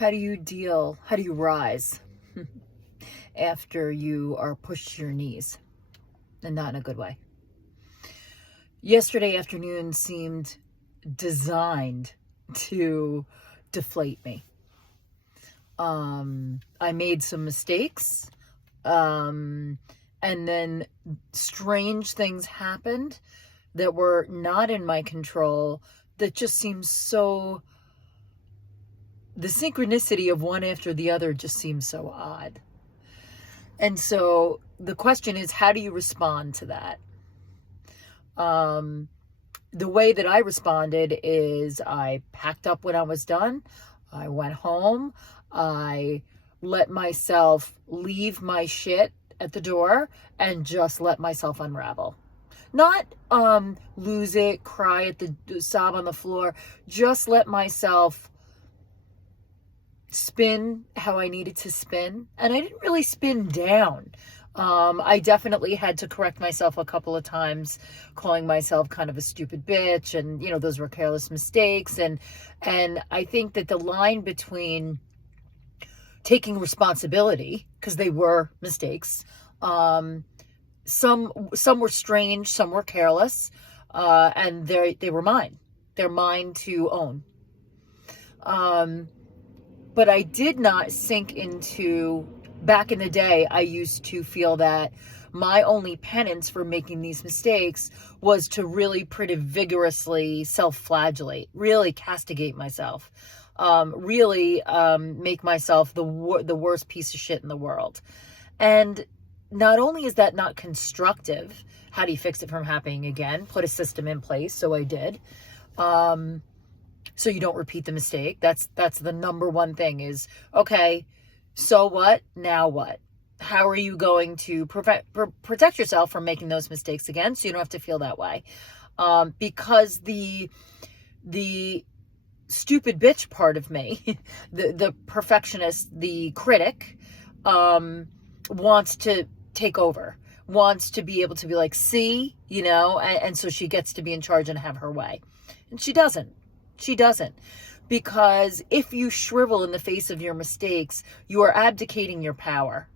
How do you rise after you are pushed to your knees, and not in a good way? Yesterday afternoon seemed designed to deflate me. I made some mistakes, and then strange things happened that were not in my control, that just seemed so, the synchronicity of one after the other just seems so odd. And so the question is, how do you respond to that? The way that I responded is I packed up when I was done. I went home. I let myself leave my shit at the door and just let myself unravel. Not lose it, cry at the sob on the floor. Just let myself spin how I needed to spin. And I didn't really spin down. I definitely had to correct myself a couple of times, calling myself kind of a stupid bitch, and those were careless mistakes. And I think that the line between taking responsibility, because they were mistakes, some were strange, some were careless, and they were mine. They're mine to own. But I did not sink into, back in the day, I used to feel that my only penance for making these mistakes was to really pretty vigorously self-flagellate, really castigate myself, really make myself the worst piece of shit in the world. And not only is that not constructive, how do you fix it from happening again? Put a system in place. So I did. So you don't repeat the mistake. That's the number one thing is, okay, so what? Now what? How are you going to protect yourself from making those mistakes again so you don't have to feel that way? Because the stupid bitch part of me, the perfectionist, the critic, wants to take over, wants to be able to be like, see, and so she gets to be in charge and have her way. And she doesn't. She doesn't. Because if you shrivel in the face of your mistakes, you are abdicating your power.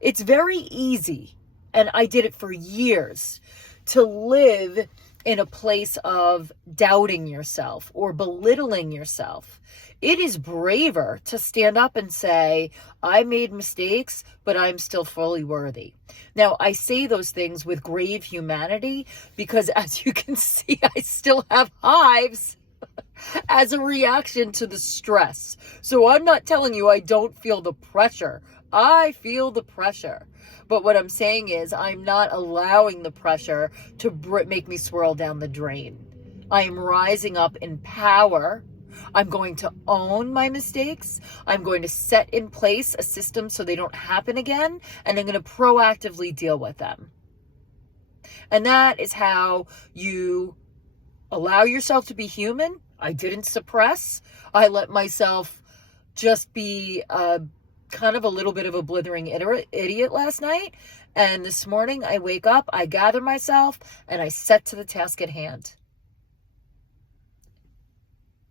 It's very easy, and I did it for years, to live in a place of doubting yourself or belittling yourself. It is braver to stand up and say, I made mistakes, but I'm still fully worthy. Now, I say those things with grave humanity because, as you can see, I still have hives as a reaction to the stress. So I'm not telling you I don't feel the pressure. I feel the pressure. But what I'm saying is I'm not allowing the pressure to make me swirl down the drain. I am rising up in power. I'm going to own my mistakes. I'm going to set in place a system so they don't happen again. And I'm going to proactively deal with them. And that is how you allow yourself to be human. I didn't suppress. I let myself just be kind of a little bit of a blithering idiot last night. And this morning I wake up, I gather myself, and I set to the task at hand.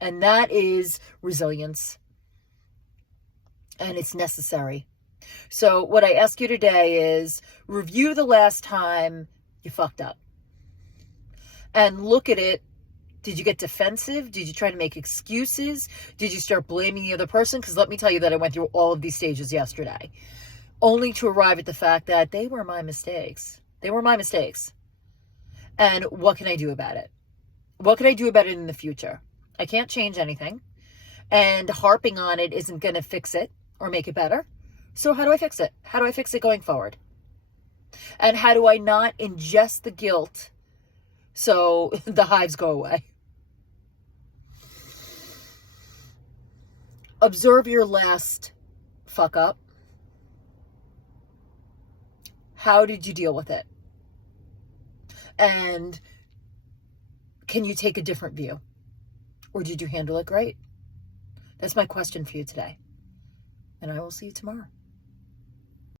And that is resilience. And it's necessary. So what I ask you today is review the last time you fucked up. And look at it. Did you get defensive? Did you try to make excuses? Did you start blaming the other person? Because let me tell you that I went through all of these stages yesterday, only to arrive at the fact that they were my mistakes. They were my mistakes. And what can I do about it? What can I do about it in the future? I can't change anything. And harping on it isn't going to fix it or make it better. So how do I fix it? How do I fix it going forward? And how do I not ingest the guilt so the hives go away? Observe your last fuck up. How did you deal with it? And can you take a different view? Or did you handle it great? That's my question for you today. And I will see you tomorrow.